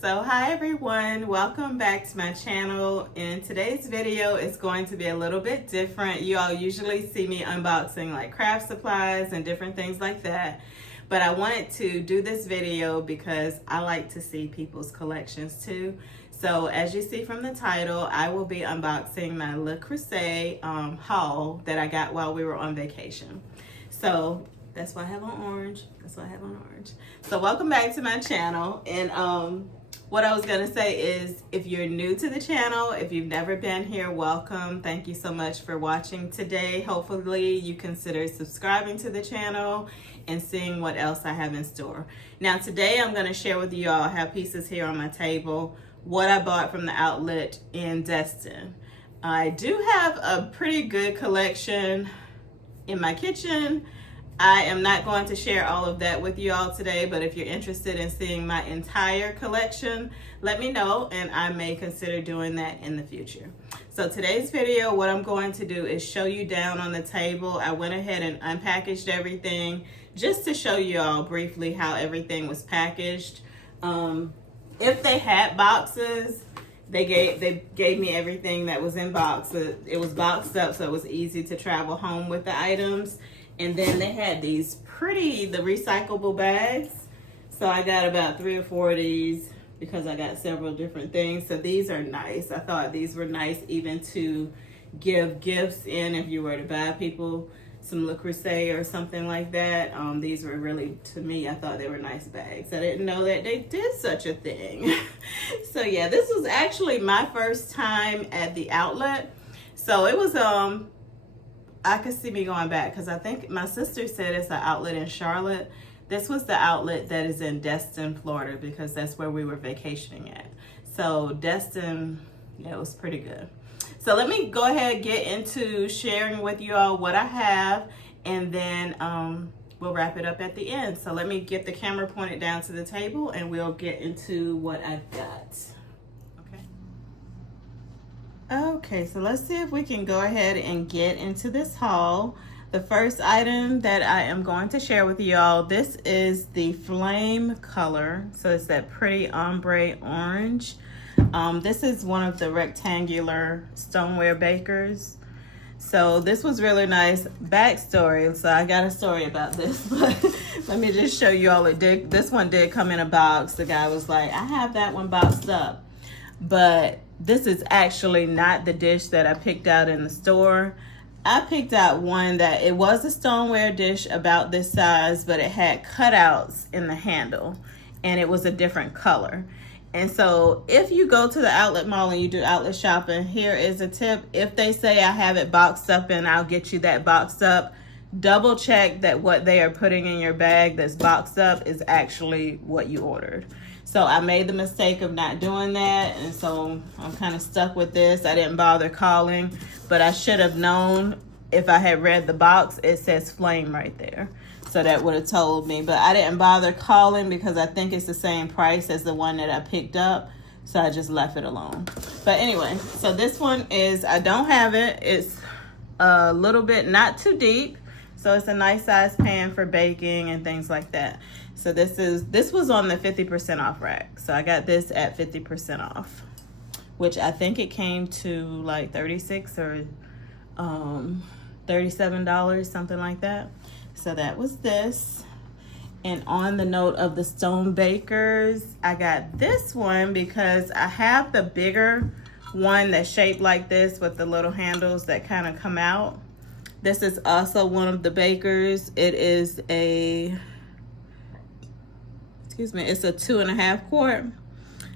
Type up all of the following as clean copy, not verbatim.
So hi everyone, welcome back to my channel. In today's video is going to be a little bit different. You all usually see me unboxing like craft supplies and different things like that. But I wanted to do this video because I like to see people's collections too. So as you see from the title, I will be unboxing my Le Creuset haul that I got while we were on vacation. So that's why I have on orange. So welcome back to my channel. And what I was gonna say is, if you're new to the channel, if you've never been here, welcome. Thank you so much for watching today. Hopefully you consider subscribing to the channel and seeing what else I have in store. Now today I'm gonna share with you all, I have pieces here on my table, what I bought from the outlet in Destin. I do have a pretty good collection in my kitchen. I am not going to share all of that with you all today, but if you're interested in seeing my entire collection, let me know and I may consider doing that in the future. So today's video, what I'm going to do is show you down on the table. I went ahead and unpackaged everything just to show you all briefly how everything was packaged. If they had boxes, they gave me everything that was in boxes. It was boxed up, so it was easy to travel home with the items. And then they had these the recyclable bags. So I got about 3 or 4 of these because I got several different things. So these are nice. I thought these were nice even to give gifts in if you were to buy people some Le Creuset or something like that. These were really, to me, I thought they were nice bags. I didn't know that they did such a thing. So yeah, this was actually my first time at the outlet. So it was, I could see me going back because I think my sister said it's an outlet in Charlotte. This was the outlet that is in Destin, Florida, because that's where we were vacationing at. So Destin, yeah, it was pretty good. So let me go ahead and get into sharing with you all what I have, and then we'll wrap it up at the end. So let me get the camera pointed down to the table and we'll get into what I've got. Okay, so let's see if we can go ahead and get into this haul. The first item that I am going to share with y'all, this is the flame color. So it's that pretty ombre orange. This is one of the rectangular stoneware bakers. So this was really nice. Backstory, so I got a story about this, but let me just show you all. This one did come in a box. The guy was like, I have that one boxed up. But this is actually not the dish that I picked out in the store. I picked out one that it was a stoneware dish about this size, but it had cutouts in the handle and it was a different color. And so if you go to the outlet mall and you do outlet shopping, here is a tip. If they say I have it boxed up and I'll get you that boxed up, double check that what they are putting in your bag that's boxed up is actually what you ordered. So I made the mistake of not doing that, and so I'm kind of stuck with this. I didn't bother calling, but I should have known if I had read the box. It says flame right there, so that would have told me. But I didn't bother calling because I think it's the same price as the one that I picked up, so I just left it alone. But anyway, so this one is, I don't have it. It's a little bit not too deep, so it's a nice size pan for baking and things like that. So this was on the 50% off rack. So I got this at 50% off, which I think it came to like $36 or $37, something like that. So that was this. And on the note of the stone bakers, I got this one because I have the bigger one that's shaped like this with the little handles that kind of come out. This is also one of the bakers. It is it's a 2.5 quart.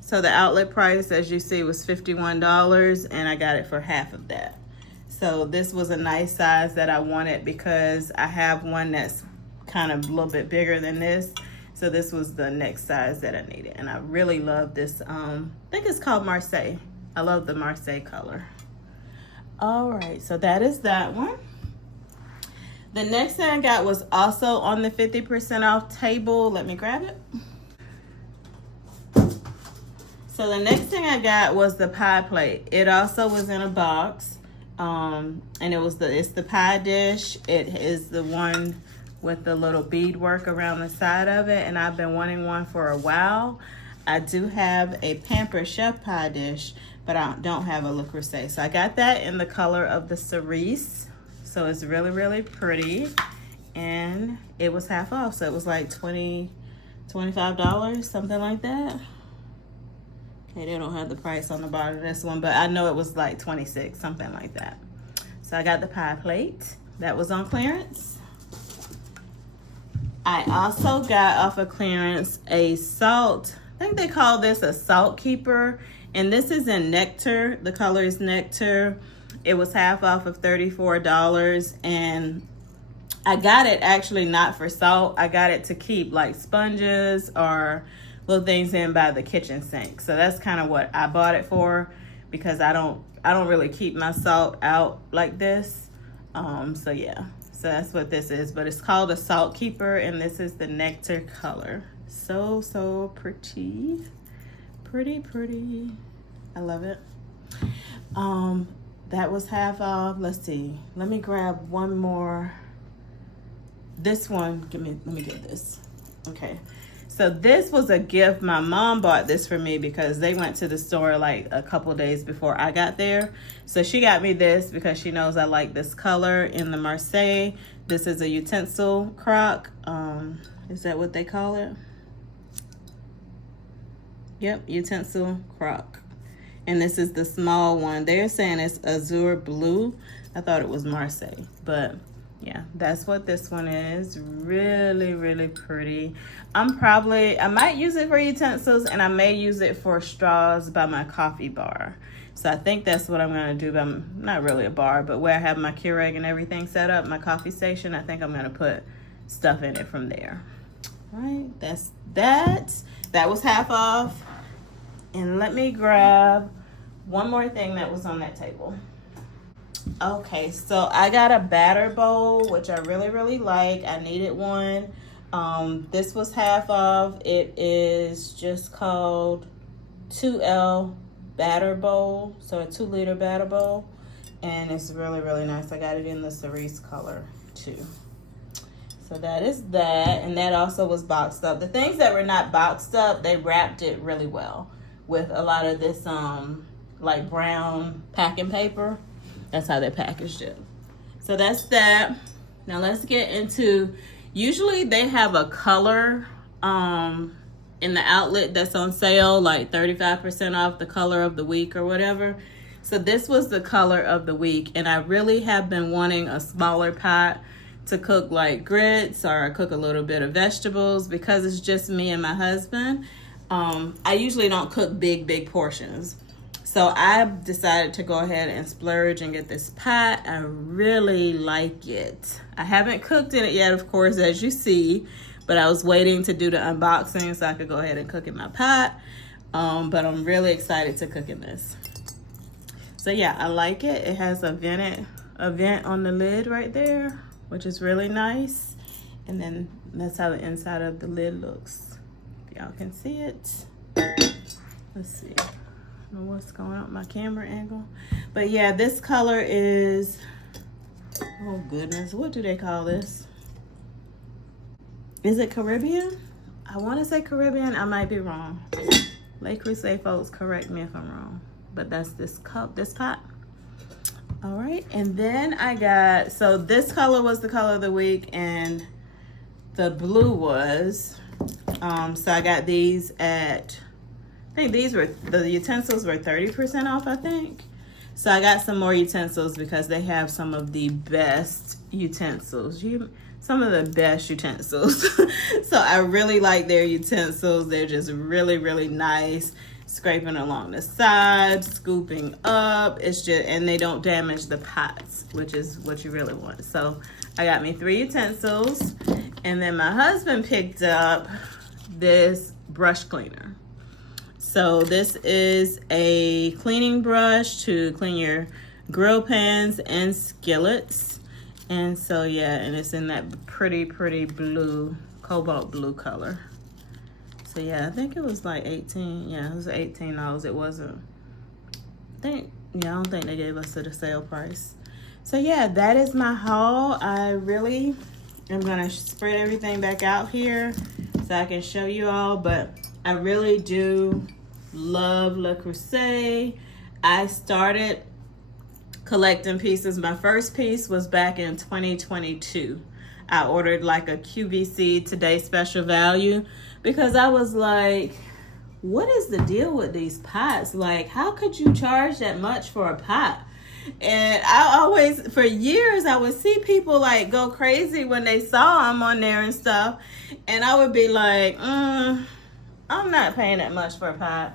So the outlet price, as you see, was $51 and I got it for half of that. So this was a nice size that I wanted because I have one that's kind of a little bit bigger than this. So this was the next size that I needed. And I really love this, I think it's called Marseille. I love the Marseille color. All right, so that is that one. The next thing I got was also on the 50% off table. Let me grab it. So the next thing I got was the pie plate. It also was in a box. And it's the pie dish. It is the one with the little beadwork around the side of it, and I've been wanting one for a while. I do have a Pampered Chef Pie dish, but I don't have a Le Creuset. So I got that in the color of the cerise. So it's really, really pretty. And it was half off. So it was like $25, something like that. Okay, they don't have the price on the bottom of this one, but I know it was like 26, something like that. So I got the pie plate. That was on clearance. I also got off of clearance a salt, I think they call this a salt keeper. And this is in Nectar. The color is Nectar. It was half off of $34. And I got it actually not for salt. I got it to keep like sponges or little things in by the kitchen sink. So that's kind of what I bought it for, because I don't really keep my salt out like this. So yeah, so that's what this is, but it's called a salt keeper, and this is the Nectar color. So pretty. I love it. That was half off. Let's see, let me grab one more. This one, let me get this. Okay, so this was a gift. My mom bought this for me because they went to the store like a couple days before I got there. So she got me this because she knows I like this color in the Marseille. This is a utensil crock. Is that what they call it? Yep, utensil crock. And this is the small one. They're saying it's azure blue. I thought it was Marseille, but yeah, that's what this one is. Really pretty. I might use it for utensils, and I may use it for straws by my coffee bar. So I think that's what I'm gonna do. But I'm not really a bar, but where I have my Keurig and everything set up, my coffee station, I think I'm gonna put stuff in it from there. All right, that's that. That was half off. And let me grab one more thing that was on that table. Okay, so I got a batter bowl, which I really like. I needed one. This was half off. It is just called 2L batter bowl, so a 2-liter batter bowl, and it's really nice. I got it in the cerise color too. So that is that, and that also was boxed up. The things that were not boxed up, they wrapped it really well with a lot of this like brown packing paper. That's how they packaged it. So that's that. Now let's get into, usually they have a color in the outlet that's on sale, like 35% off the color of the week or whatever. So this was the color of the week, and I really have been wanting a smaller pot to cook like grits or cook a little bit of vegetables, because it's just me and my husband. I usually don't cook big portions. So I decided to go ahead and splurge and get this pot. I really like it. I haven't cooked in it yet, of course, as you see, but I was waiting to do the unboxing so I could go ahead and cook in my pot. But I'm really excited to cook in this. So yeah, I like it. It has a vent on the lid right there, which is really nice. And then that's how the inside of the lid looks. If y'all can see it. Let's see. I don't know what's going on with my camera angle. But yeah, this color is, oh goodness, what do they call this? Is it Caribbean? I want to say Caribbean. I might be wrong. Le Creuset folks, correct me if I'm wrong. But that's this cup, this pot. All right, and then I got, so this color was the color of the week, and the blue was, so I got these at, I think these were, the utensils were 30% off, I think. So I got some more utensils because they have some of the best utensils. Some of the best utensils. So I really like their utensils. They're just really nice. Scraping along the sides, scooping up. It's just, and they don't damage the pots, which is what you really want. So I got me 3 utensils, and then my husband picked up this brush cleaner. So this is a cleaning brush to clean your grill pans and skillets. And so yeah, and it's in that pretty blue, cobalt blue color. So yeah, I think it was like 18. Yeah, it was $18. It wasn't, I don't think they gave us the sale price. So yeah, that is my haul. I really am gonna spread everything back out here so I can show you all, but I really do love Le Creuset. I started collecting pieces. My first piece was back in 2022. I ordered like a QVC Today Special Value because I was like, what is the deal with these pots? Like, how could you charge that much for a pot? And I always, for years, I would see people like go crazy when they saw them on there and stuff. And I would be like, I'm not paying that much for a pot.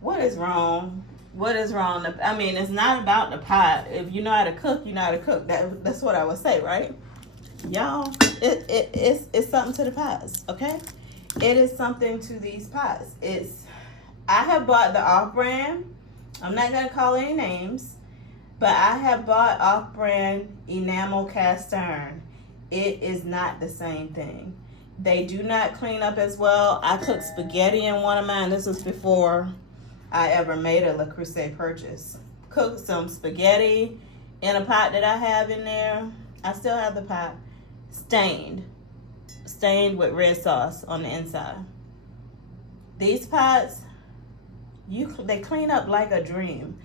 What is wrong? What is wrong? I mean, it's not about the pot. If you know how to cook, you know how to cook. That's what I would say, right? Y'all, it's something to the pots, okay? It is something to these pots. I have bought the off-brand. I'm not going to call any names, but I have bought off-brand enamel cast iron. It is not the same thing. They do not clean up as well. I cooked spaghetti in one of mine. This was before I ever made a Le Creuset purchase. Cooked some spaghetti in a pot that I have in there. I still have the pot stained with red sauce on the inside. These pots, they clean up like a dream.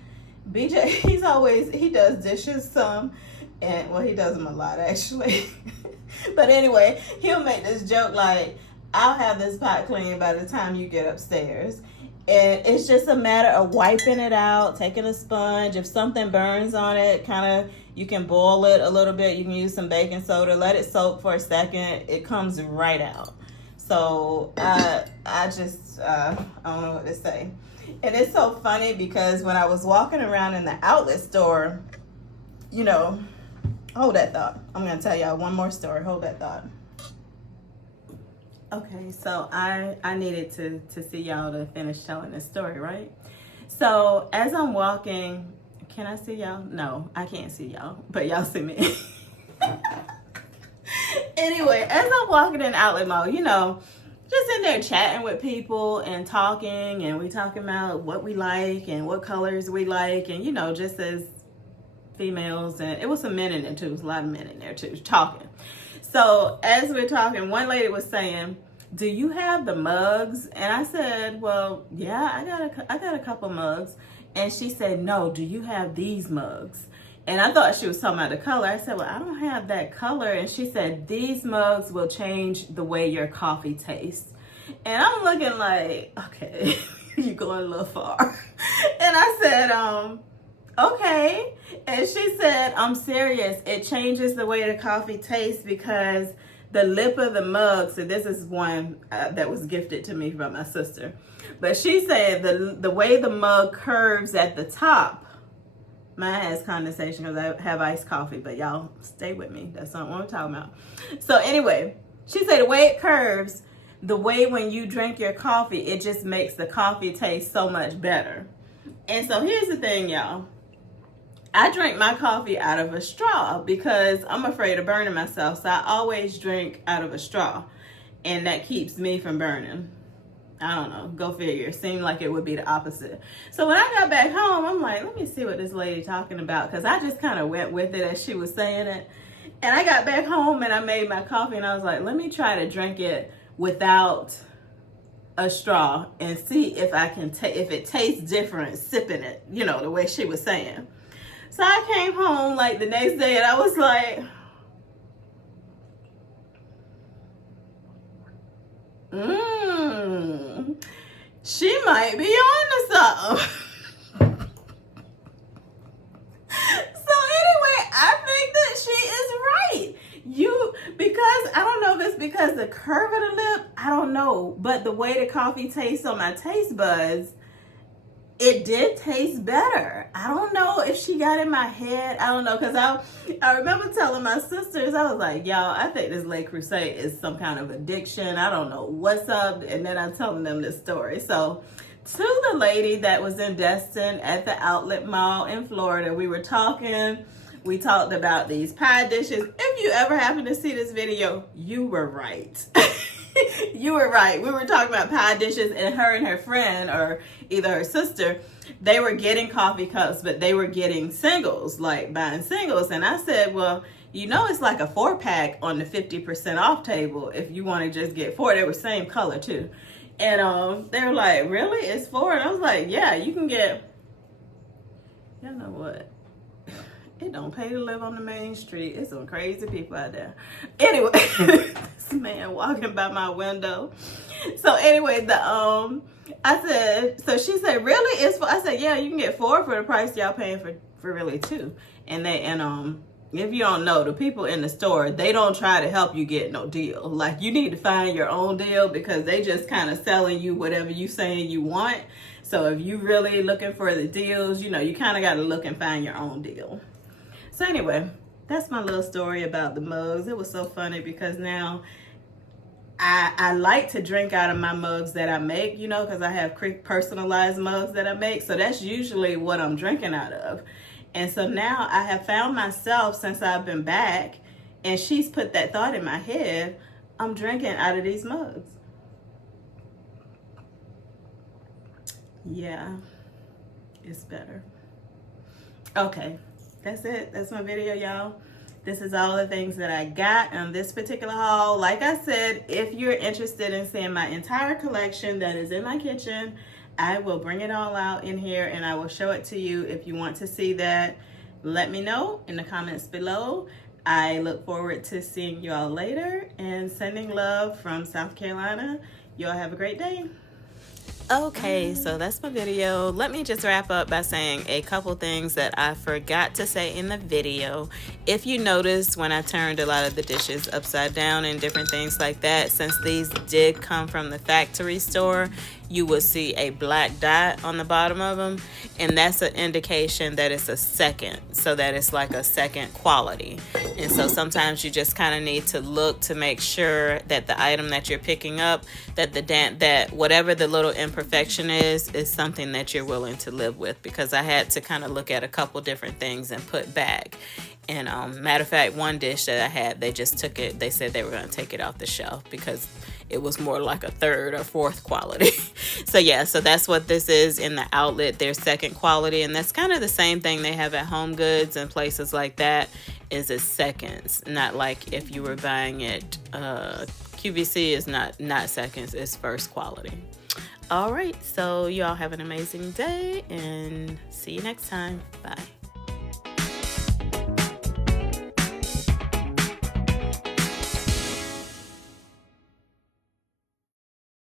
BJ, he does dishes some, and well, he does them a lot actually. But anyway, he'll make this joke like, I'll have this pot clean by the time you get upstairs. And it's just a matter of wiping it out, taking a sponge. If something burns on it, you can boil it a little bit. You can use some baking soda, let it soak for a second. It comes right out. So I don't know what to say. And it's so funny because when I was walking around in the outlet store, hold that thought. I'm going to tell y'all one more story. Hold that thought. Okay, so I needed to see y'all to finish telling this story, right? So as I'm walking, can I see y'all? No, I can't see y'all, but y'all see me. Anyway, as I'm walking in Outlet Mall, just in there chatting with people and talking, and we talking about what we like and what colors we like, and just as females, and it was some men in there too. There was a lot of men in there too, talking. So as we're talking, one lady was saying, do you have the mugs? And I said, well, yeah, I got a couple mugs. And she said, no, do you have these mugs? And I thought she was talking about the color. I said, well, I don't have that color. And she said, these mugs will change the way your coffee tastes. And I'm looking like, okay, you're going a little far. And I said, okay. And she said, I'm serious. It changes the way the coffee tastes because the lip of the mug, so this is one that was gifted to me from my sister. But she said the way the mug curves at the top, mine has condensation because I have iced coffee, but y'all stay with me. That's not what I'm talking about. So anyway, she said the way it curves, the way when you drink your coffee, it just makes the coffee taste so much better. And so here's the thing, y'all. I drink my coffee out of a straw because I'm afraid of burning myself. So I always drink out of a straw, and that keeps me from burning. I don't know, go figure. It seemed like it would be the opposite. So when I got back home, I'm like, let me see what this lady talking about, because I just kind of went with it as she was saying it. And I got back home and I made my coffee, and I was like, let me try to drink it without a straw and see if I can if it tastes different sipping it, the way she was saying. So I came home like the next day and I was like, she might be on to something. So anyway, I think that she is right. Because I don't know if it's because the curve of the lip, I don't know. But the way the coffee tastes on my taste buds, it did taste better. I don't know if she got in my head. I don't know, because I remember telling my sisters, I was like, y'all, I think this Le Creuset is some kind of addiction. I don't know what's up. And then I'm telling them this story. So to the lady that was in Destin at the Outlet Mall in Florida, we were talking. We talked about these pie dishes. If you ever happen to see this video, you were right. You were right. We were talking about pie dishes, and her friend, or either her sister, they were getting coffee cups, but they were getting singles, like buying singles. And I said, well, it's like a 4-pack on the 50% off table if you want to just get 4. They were same color too. And they were like, really? It's 4? And I was like, yeah, you can get, you know what? It don't pay to live on the main street. It's some crazy people out there. Anyway, this man walking by my window. So anyway, I said, so she said, really? It's 4? I said, yeah, you can get 4 for the price y'all paying for really 2. And if you don't know, the people in the store, they don't try to help you get no deal. Like, you need to find your own deal because they just kind of selling you whatever you saying you want. So if you really looking for the deals, you know, you kind of got to look and find your own deal. So anyway, that's my little story about the mugs. It was so funny because now I like to drink out of my mugs that I make, you know, because I have personalized mugs that I make. So that's usually what I'm drinking out of. And so now I have found myself, since I've been back, and she's put that thought in my head, I'm drinking out of these mugs. Yeah, it's better. Okay, that's it. That's my video, y'all. This is all the things that I got on this particular haul. Like I said, if you're interested in seeing my entire collection that is in my kitchen, I will bring it all out in here and I will show it to you. If you want to see that, let me know in the comments below. I look forward to seeing you all later and sending love from South Carolina. You all have a great day. Okay, so that's my video. Let me just wrap up by saying a couple things that I forgot to say in the video. If you noticed when I turned a lot of the dishes upside down and different things like that, since these did come from the factory store, you will see a black dot on the bottom of them, and that's an indication that it's a second, so that it's like a second quality. And so sometimes you just kind of need to look to make sure that the item that you're picking up, that whatever the little imperfection is something that you're willing to live with, because I had to kind of look at a couple different things and put back. And matter of fact, one dish that I had, they just took it, they said they were going to take it off the shelf because it was more like a 3rd or 4th quality. So yeah, so that's what this is in the outlet, their second quality. And that's kind of the same thing they have at Home Goods and places like that, is it seconds, not like if you were buying it, QVC is not seconds, it's first quality. All right, so you all have an amazing day and see you next time. Bye.